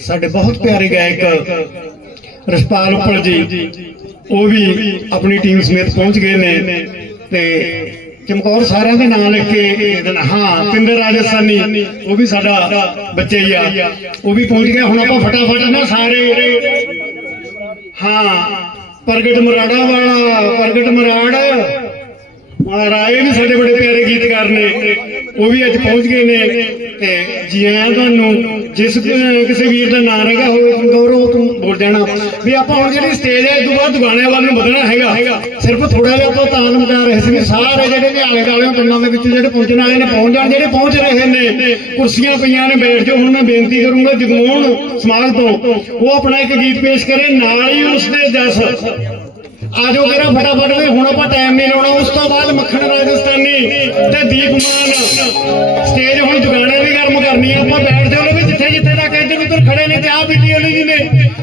ਸਾਡੇ ਬਹੁਤ ਪਿਆਰੇ ਗਾਇਕ ਰਸਪਾਲ ਉੱਪਲ ਜੀ, ਉਹ ਵੀ ਆਪਣੀ ਟੀਮ ਸਮੇਤ ਪਹੁੰਚ ਗਏ ਨੇ ਤੇ ਚਮਕੌਰ ਸਾਰਿਆਂ ਦੇ ਨਾਂ ਲਿਖ ਕੇ ਹਾਂ, ਪਿੰਦਰ ਰਾਜਸਥਾਨੀ, ਉਹ ਵੀ ਸਾਡਾ ਬੱਚੇ ਹੀ ਆ, ਉਹ ਵੀ ਪਹੁੰਚ ਗਿਆ, ਹੁਣ ਆਪਾਂ ਫਟਾਫਟ ਨਾ ਸਾਰੇ, ਹਾਂ, ਪ੍ਰਗਟ ਮਰਾੜਾ ਵਾਲਾ, ਪ੍ਰਗਟ ਮਰਾੜ ਮਹਾਰਾਜ ਵੀ ਸਾਡੇ ਬੜੇ ਪਿਆਰੇ ਗੀਤਕਾਰ ਨੇ। ਉਹ ਵੀ ਅੱਜ ਪਹੁੰਚ ਗਏ ਨੇ ਤੇ ਜੀ ਆਇਆਂ ਤੁਹਾਨੂੰ ਜਿਸ ਕਿਸੇ ਵੀਰ ਦਾ ਨਾਮ ਹੈਗਾ ਹੋਵੇ ਚਮਕੌਰ ਉਹ ਤੂੰ ਬੋਲ ਜਾਣਾ ਵੀ ਆਪਾਂ ਹੁਣ ਜਿਹੜੀ ਸਟੇਜ ਹੈ, ਇਹ ਤੋਂ ਬਾਅਦ ਗਾਣਿਆਂ ਵੱਲ ਨੂੰ ਵਧਣਾ ਹੈਗਾ। ਸਿਰਫ ਥੋੜਾ ਜਿਹਾ ਆਪਾਂ ਤਾਲ ਮਚਾ ਰਹੇ ਸੀ ਸਾਰੇ ਜਿਹੜੇ ਵੀ ਆਲੇ ਦੁਆਲੇ ਪਿੰਡਾਂ ਦੇ ਵਿੱਚ ਜਿਹੜੇ ਪਹੁੰਚਣ ਵਾਲੇ ਨੇ, ਪਹੁੰਚ ਜਾਣ, ਜਿਹੜੇ ਪਹੁੰਚ ਰਹੇ ਨੇ, ਕੁਰਸੀਆਂ ਪਈਆਂ ਨੇ ਬੈਠ ਜਾਓ, ਹੁਣ ਮੈਂ ਬੇਨਤੀ ਕਰੂੰਗਾ ਜਗਮੋਹਨ ਸਮਾਜ ਤੋਂ, ਉਹ ਆਪਣਾ ਇੱਕ ਗੀਤ ਪੇਸ਼ ਕਰੇ, ਨਾਲ ਹੀ ਉਸਦੇ ਜਸ। ਆਜੋ ਕਰਾ ਫਟਾਫਟ ਵੀ, ਹੁਣ ਆਪਾਂ ਟਾਈਮ ਨਹੀਂ ਲਾਉਣਾ। ਉਸ ਤੋਂ ਬਾਅਦ ਮੱਖਣ ਰਾਜਸਥਾਨੀ ਤੇ ਦੀਪ ਸਟੇਜ ਹੁਣ ਜੁਗਾਣੇ ਵੀ ਗਰਮ ਕਰਨੀ ਆਪਾਂ ਬੈਠ ਜਾਓ ਵੀ ਜਿੱਥੇ ਜਿੱਥੇ ਤੱਕ ਇੱਧਰ ਉੱਧਰ ਖੜੇ ਨੇ, ਚਾਹ ਪੀਤੀ ਵਾਲੀ ਜੀ ਨੇ।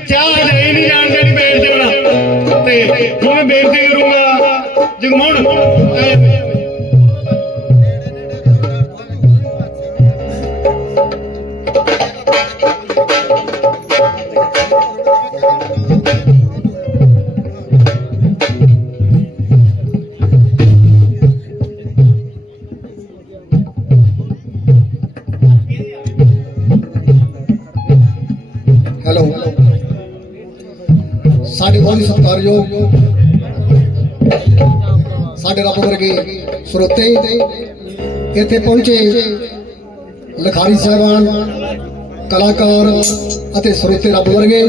ਚਾਹ ਨਹੀਂ ਨਹੀਂ ਜਾਣ ਦੇਣੀ ਬੈਠ ਜਾਣਾ। ਤੇ ਹੁਣ ਬੇਨਤੀ ਕਰੂੰਗਾ, ਜਗਮੋਹਨ ਸਾਡੇ ਬਹੁਤ ਸਤਿਕਾਰਯੋਗ ਸਾਡੇ ਰੱਬ ਵਰਗੇ ਸਰੋਤੇ ਇੱਥੇ ਪਹੁੰਚੇ ਲਖਾਰੀ ਸਾਹਿਬਾਨ, ਕਲਾਕਾਰ ਅਤੇ ਸਰੋਤੇ ਰੱਬ ਵਰਗੇ।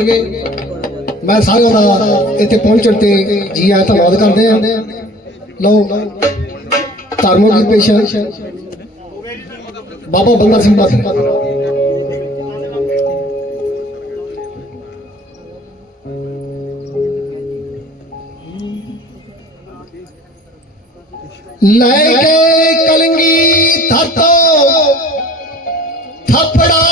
ਮੈਂ ਸਾਰਿਆਂ ਦਾ ਇੱਥੇ ਪਹੁੰਚਣ ਤੇ ਜੀ ਆਇਆਂ ਧੰਨਵਾਦ ਕਰਦੇ ਹਾਂ। ਲਓ, ਧਰਮੋ ਦੀ ਪੇਸ਼ਾ ਬਾਬਾ ਬੰਦਾ ਸਿੰਘ ਬਹਾਦਰ। ਲੈ ਕੇ ਕਲੰਗੀ ਥਾਤੋ ਥਪੜਾ।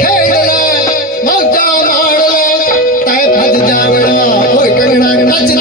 ਖੇਡ ਲੈ ਮੌਜਾਂ ਮਾਰ ਲੈ ਜਾਵਣਾ ਓਏ ਕੰਗਣਾ ਨੱਚ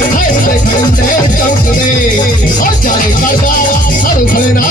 ਸ੍ਰੀ ਹਰ ਦੇ ਖੰਡੇ ਚੌਕਦੇ ਹੋ ਜਾਏ ਕਰਦਾ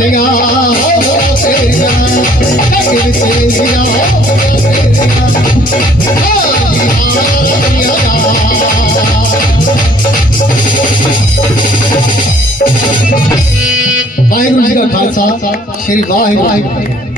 చేసినా చేసినా చేసినా ਵਾਹਿਗੁਰੂ ਜੀ ਕਾ ਖਾਲਸਾ ਸ੍ਰੀ ਵਾਹਿਗੁਰੂ